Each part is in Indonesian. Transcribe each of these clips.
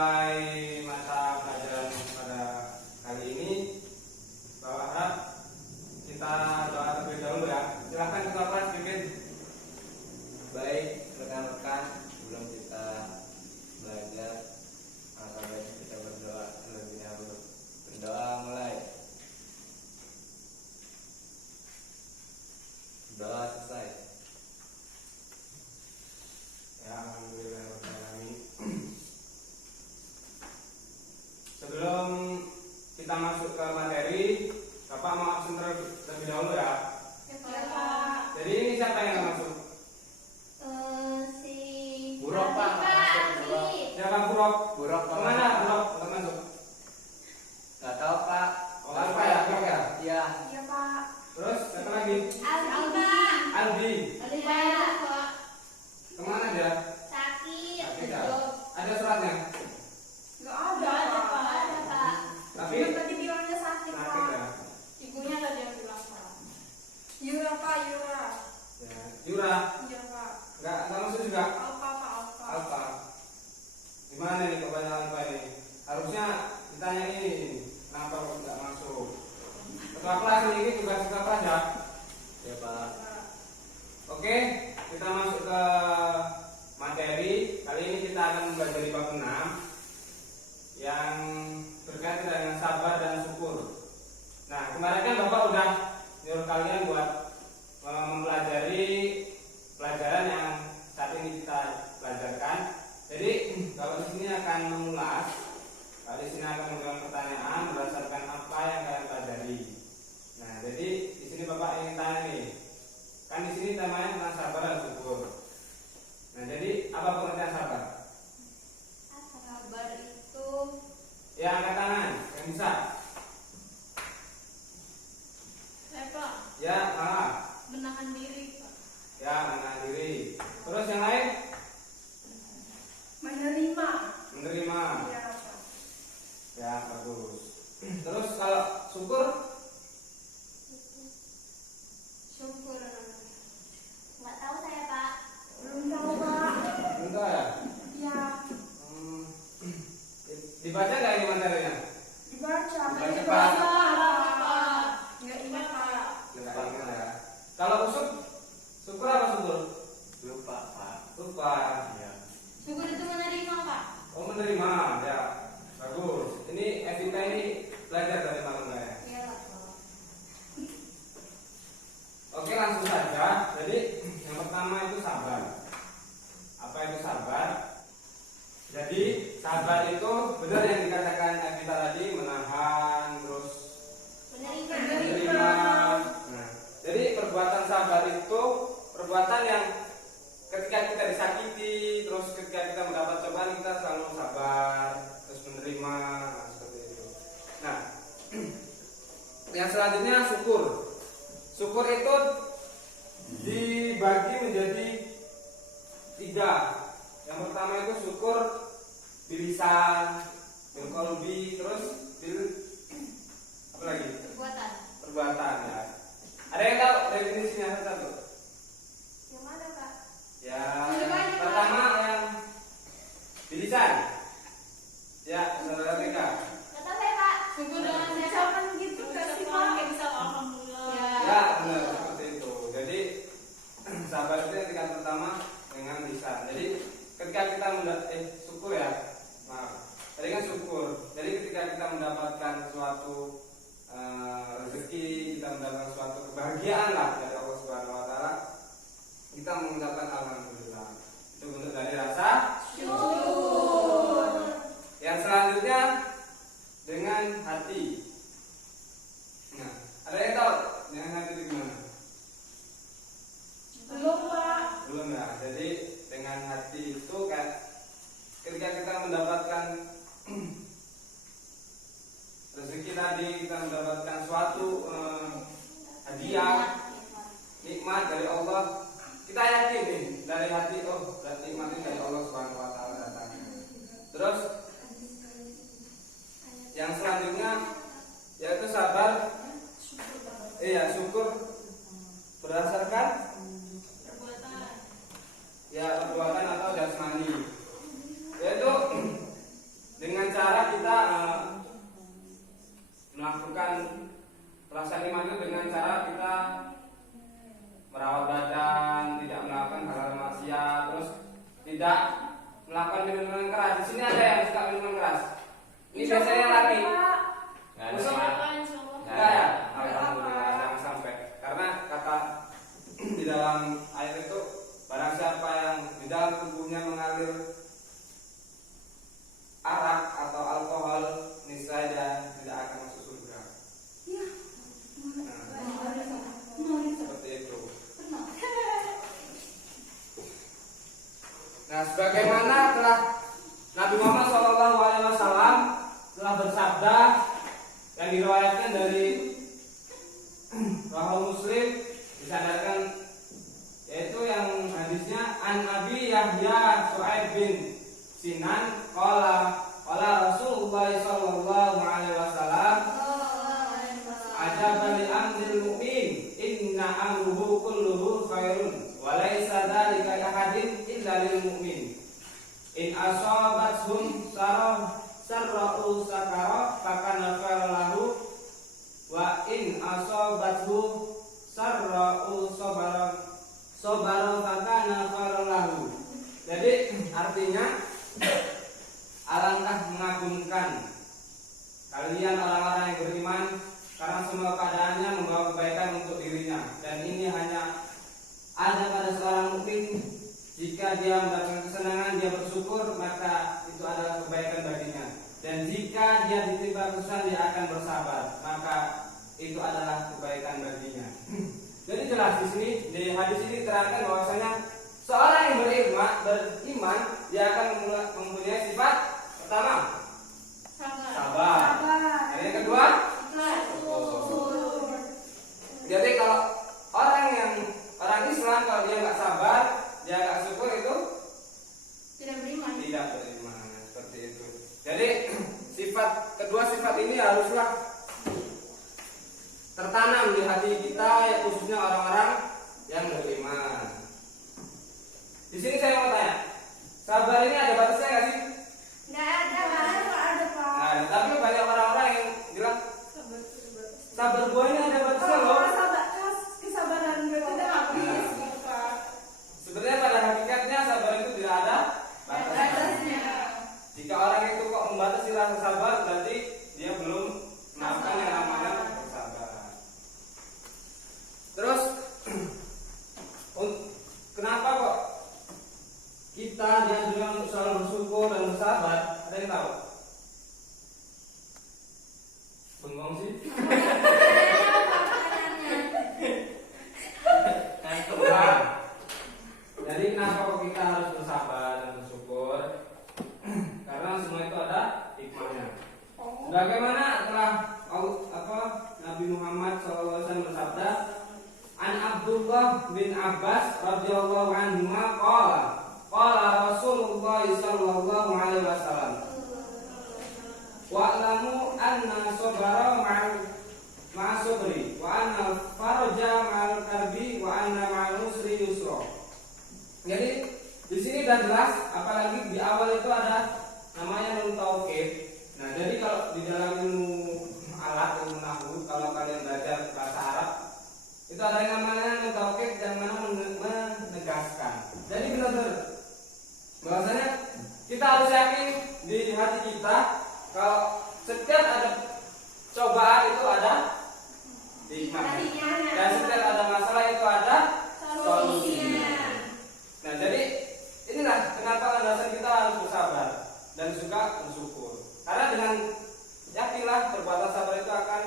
memulai mata pelajaran pada kali ini, Bapak harap kita doa terlebih dahulu ya. Silahkan ketua kelas pimpin. Baik rekan-rekan, sebelum kita belajar, alangkah baiknya kita berdoa terlebih dahulu. Berdoa mulai. Doa selesai. Ya, alhamdulillah. Sebelum kita masuk ke materi, Bapak mau absen terlebih dahulu ya. Ya, Pak. Jadi ini siapa yang akan masuk? Si Buruk, Pak. Siapa Buruk? Buruk, Pak. Kemana Buruk? Nggak masuk. Gak tahu Pak. Oh, apa ya? Buruk ya? Iya. Iya, Pak. Terus siapa lagi? Aldi. Aldi. Pak. Kemana dia? Sakit. Sakit ya? Ada suratnya? Enggak ada, Pak. Ada, Pak. Tapi Tadi bilangnya sakit, sakit ya? Ibunya tadi yang bilang, Pak. Yura, Pak, Yura. Ya. Yura? Iya, Pak. Nggak masuk juga? Alfa, Pak, Alfa. Alfa. Gimana nih kebanyakan Alfa ini? Harusnya ditanya ini, kenapa kok nggak masuk? Ketua kelas ini tugas ketua kelas ya? Ya Pak. Oke, kita masuk ke materi. Kali ini kita akan belajar bab 6 yang berkaitan dengan sabar dan syukur. Nah, kemarin kan Bapak udah nyuruh kalian buat mempelajari pelajaran yang saat ini kita pelajarkan. Jadi, Bapak di sini akan mengulas. Bapak di sini akan memberikan pertanyaan berdasarkan apa yang kalian pelajari. Nah, jadi di sini Bapak ingin tanya nih. Kan di sini temanya tentang sabar dan syukur. Nah, jadi apa pengertian sabar? Sabar itu Ya, angkat tangan yang bisa. Pak, Ya, malah. menahan diri, Pak. Ya, menahan diri. Terus yang lain? Menerima. Menerima. Iya, Pak. Ya, bagus. Terus kalau syukur? Syukur. Nggak tahu saya, Pak. Belum tahu, Pak. Enggak ya? Iya. Hmm. Dibaca nggak ini materinya? Dibaca. Dibaca, Pak. Pak. Nggak ingat, Pak. Nggak ingat ya. Kalau usuk, syukur apa syukur? Lupa Pak. Lupa. Iya. Syukur itu menerima, Pak. Oh, menerima. Ya, bagus. Ini Evita ini belajar dari malam ya. Iya, Pak. Oke, langsung saja. Jadi yang pertama itu sabar. Apa itu sabar? Jadi sabar itu benar yang dikatakan Evita tadi, menahan, terus menerima. Nah, jadi perbuatan sabar itu perbuatan yang ketika kita disakiti, terus ketika kita mendapat cobaan kita selalu sabar, terus menerima, nah, seperti itu. Nah, yang selanjutnya syukur. Syukur itu dibagi menjadi 3. Yang pertama itu syukur bilisan, bil qalbi, terus bil apa lagi? Perbuatan. Perbuatan ya. Ada yang tahu definisinya satu? Yang mana, Pak? Ya, Silakan, Pak. pertama yang bilisan. Ya, saudara Tika. Nggak tahu saya, Pak. Syukur dengan ucapan gitu kasih, Pak. Kayak bisa alhamdulillah. Ya, benar seperti itu. Jadi sabar itu yang tingkat pertama dengan lisan. Jadi ketika kita syukur ya, maaf. Tadi kan syukur. Jadi ketika kita mendapatkan suatu rezeki, kita mendapatkan suatu kebahagiaan lah dari Allah Subhanahu Wa Taala, kita mengucapkan alhamdulillah. Itu bentuk dari rasa Syukur. Yang selanjutnya dengan hati. Nah, ada yang tahu dengan hati itu gimana? Belum, Pak. Belum ya. Jadi dengan hati itu kan ketika kita mendapatkan rezeki tadi, kita mendapatkan suatu hadiah, nikmat dari Allah, kita yakin nih dari hati, oh berarti nikmat ini dari Allah Subhanahu Wa Taala. minuman keras. Di sini ada yang suka minuman keras. Ini biasanya laki. Nggak ada, Masuk? Pak. Enggak ya? Alhamdulillah, jangan sampai. Karena kata di dalam air itu barang siapa yang di dalam tubuhnya mengalir arak atau alkohol, niscaya dia tidak akan masuk surga. Nah, seperti itu. Nah, sebagaimana telah Nabi Muhammad SAW telah bersabda yang diriwayatkan dari Rahul Muslim, disadarkan, yaitu yang hadisnya an Abi Yahya Su'aib bin Sinan qala Rasulullah sallallahu alaihi wasallam ajaban li amril mu'min inna amruhu kulluhu khairun wa laisa dzalika li ahadin illa lil mu'min in asabathum sarra'u sakara fakana lahu wa in asabathu sarra'u sabara fakana lahu. Jadi artinya alangkah mengagumkan kalian orang-orang yang beriman karena semua keadaannya membawa kebaikan untuk dirinya, dan ini hanya ada pada seorang mukmin. Jika dia mendapatkan kesenangan, dia bersyukur, maka itu adalah kebaikan baginya. Dan jika dia ditimpa kesusahan, dia akan bersabar, maka itu adalah kebaikan baginya. Jadi jelas di sini, di hadis ini diterangkan bahwasanya seorang yang beriman, dia akan mempunyai sifat pertama sabar. Dan yang kedua, jadi kalau orang Islam kalau dia nggak sabar, dia nggak syukur, itu tidak beriman. tidak beriman, seperti itu. Jadi kedua sifat ini haruslah tertanam di hati kita, ya khususnya orang-orang yang beriman. Di sini saya mau tanya, sabar ini ada batasnya nggak sih? Nggak ada, Pak. Nah, tapi banyak orang-orang yang bilang sabar gua ini ada batasnya loh. Kesabaran gue itu udah habis, Pak. Sebenarnya pada hakikatnya sabar itu tidak ada batasnya. Jika orang itu kok membatasi rasa sabar, berarti dia belum melakukan yang namanya kesabaran. Terus kenapa kok kita dianjurkan untuk selalu bersyukur dan bersabar? Ada yang tahu? Bengong sih. Jadi kenapa kok kita harus bersabar dan bersyukur? Karena semua itu ada hikmahnya. Bagaimana telah Nabi Muhammad SAW bersabda, An Abdullah bin Abbas radhiyallahu anhu qala Rasulullah sallallahu alaihi wasallam, wa'lamu anna sabara ma'a sabri wa anna faraja ma'al karbi wa anna ma'al usri yusra. Jadi di sini sudah jelas, apalagi di awal itu ada namanya nun taukid. Nah, jadi kalau di dalam ilmu alat, ilmu nahwu, kalau kalian belajar bahasa Arab, itu ada yang namanya nun taukid yang mana menegaskan. Jadi benar-benar bahwasanya kita harus yakin di hati kita kalau setiap ada cobaan itu ada hikmahnya, dan setiap ada masalah itu ada solusinya. Nah, jadi inilah kenapa landasan kita harus bersabar dan juga bersyukur. Karena dengan yakinlah perbuatan sabar itu akan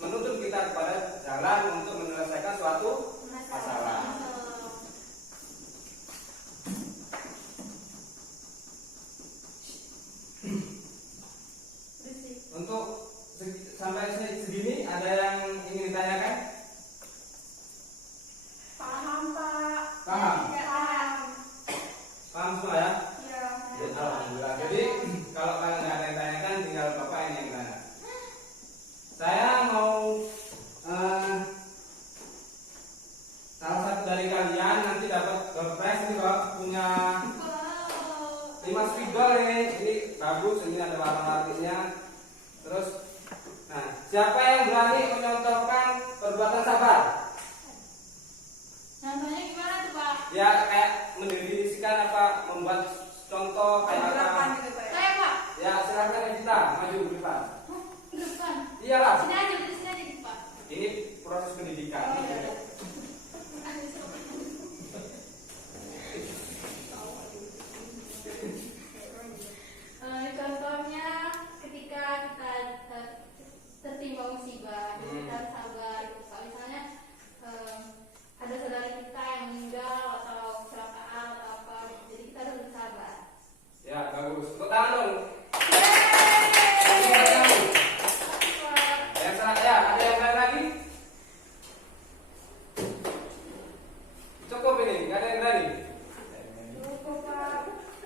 menuntun kita kepada jalan untuk menyelesaikan suatu masalah. Untuk sampai segini ada yang ingin ditanyakan? Paham, Pak. Paham? Ya, paham. Paham semua ya? Ya. Alhamdulillah. Jadi kalau kalian nggak ada yang tanyakan, tinggal bapak ini yang tanya. Saya mau salah satu dari kalian nanti dapat door prize ini, Pak. Punya 5 spidol ini bagus, ini ada warna-warninya. Terus, nah, siapa yang berani menyontohkan perbuatan sabar? Contohnya gimana tuh, Pak? Ya kayak mendiri mendeskripsikan apa, membuat contoh kayak apa. Saya Pak. Ya silakan Evita, maju ke depan. Depan. Iyalah, Sini aja Pak. ini proses pendidikan. Oh, iya. Contohnya ketika kita tertimpa musibah, kita harus sabar. Kalau misalnya ada saudara kita yang meninggal atau kecelakaan atau apa, jadi kita harus bersabar. Ya bagus. Tepuk tangan dong. Yang salah ya, ada yang lain lagi? Cukup ini, nggak ada yang berani.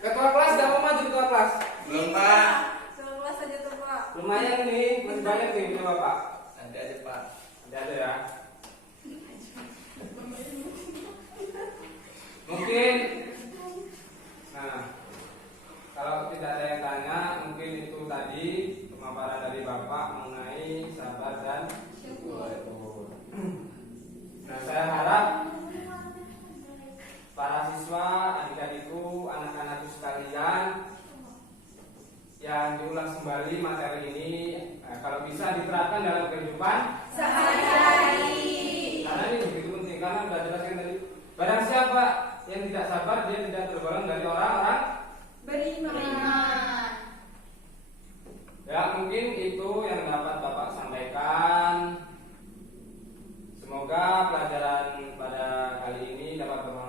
Ketua kelas nggak mau maju ketua kelas. Belum pak. Kelas aja tuh Pak. Lumayan nih, masih banyak nih punya bapak. Nanti aja pak. Ada ya. Mungkin, nah kalau tidak ada yang tanya, mungkin itu tadi pemaparan dari bapak mengenai sabar dan syukur. Nah saya harap para siswa, adik-adikku, anak-anakku sekalian yang diulang kembali materi ini, kalau bisa diterapkan dalam kehidupan Sehari-hari. karena ini begitu penting, karena sudah jelaskan tadi. Barang siapa yang tidak sabar, dia tidak tergolong dari orang-orang Beriman. ya. Mungkin itu yang dapat bapak sampaikan. Semoga pelajaran pada kali ini dapat bermanfaat